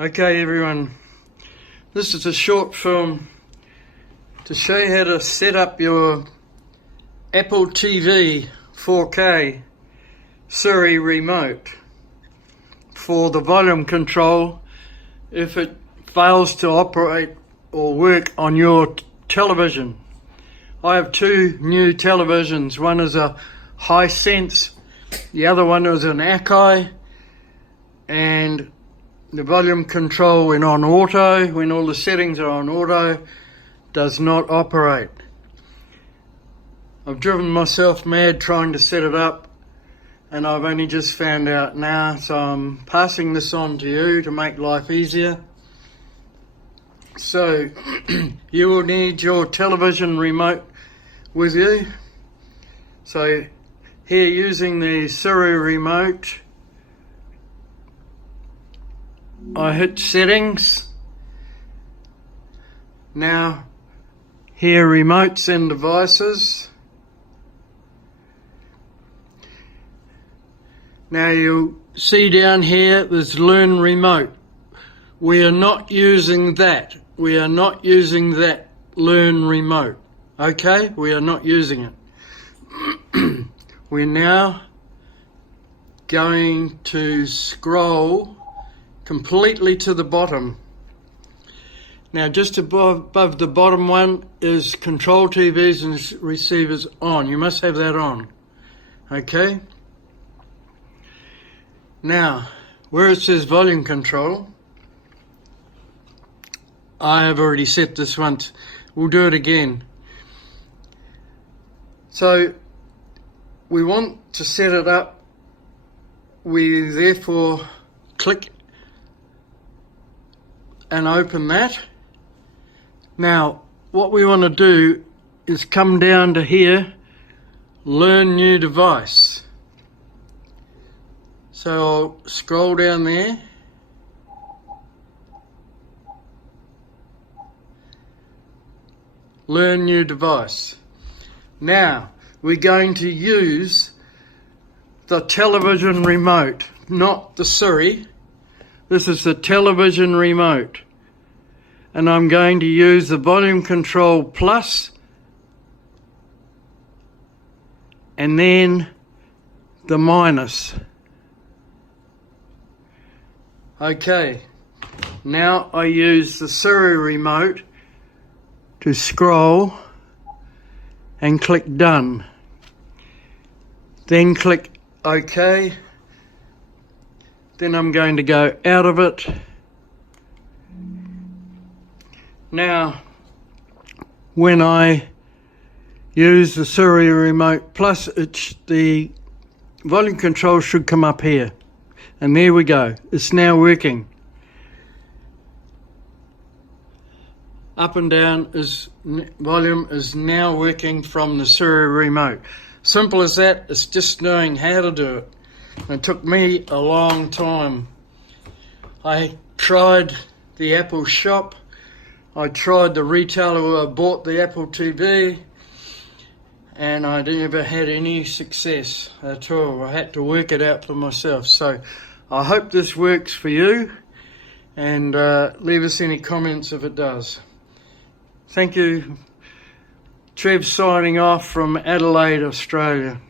Okay everyone, this is a short film to show you how to set up your Apple TV 4K Siri remote for the volume control if it fails to operate or work on your television. I have two new televisions. One is a Hisense, the other one is an Akai, and the volume control when on auto, when all the settings are on auto, does not operate. I've driven myself mad trying to set it up, and I've only just found out now, so I'm passing this on to you to make life easier. So you will need your television remote with you. So here, using the Siri remote, I hit settings. Now here, remotes and devices. Now you'll see down here there's learn remote. We are not using that. We are not using that learn remote. Okay, we are not using it. We're now going to scroll completely to the bottom. Now just above the bottom one is control TVs and receivers on. You must have that on. Okay. Now where it says volume control, I have already set this once. We'll do it again. So we want to set it up. We therefore click and open that. Now what we want to do is come down to here, learn new device. So I'll scroll down there, learn new device. Now we're going to use the television remote, not the Siri. This is the television remote, and I'm going to use the volume control plus and then the minus. Okay, now I use the Siri remote to scroll and click done. Then click OK. Then I'm going to go out of it. Now, when I use the Siri remote plus, the volume control should come up here. And there we go. It's now working. Up and down is volume is now working from the Siri remote. Simple as that. It's just knowing how to do it. It took me a long time. I tried the Apple shop. I tried the retailer who I bought the Apple TV, and I never had any success at all. I had to work it out for myself. So I hope this works for you, and leave us any comments if it does. Thank you. Trev signing off from Adelaide, Australia.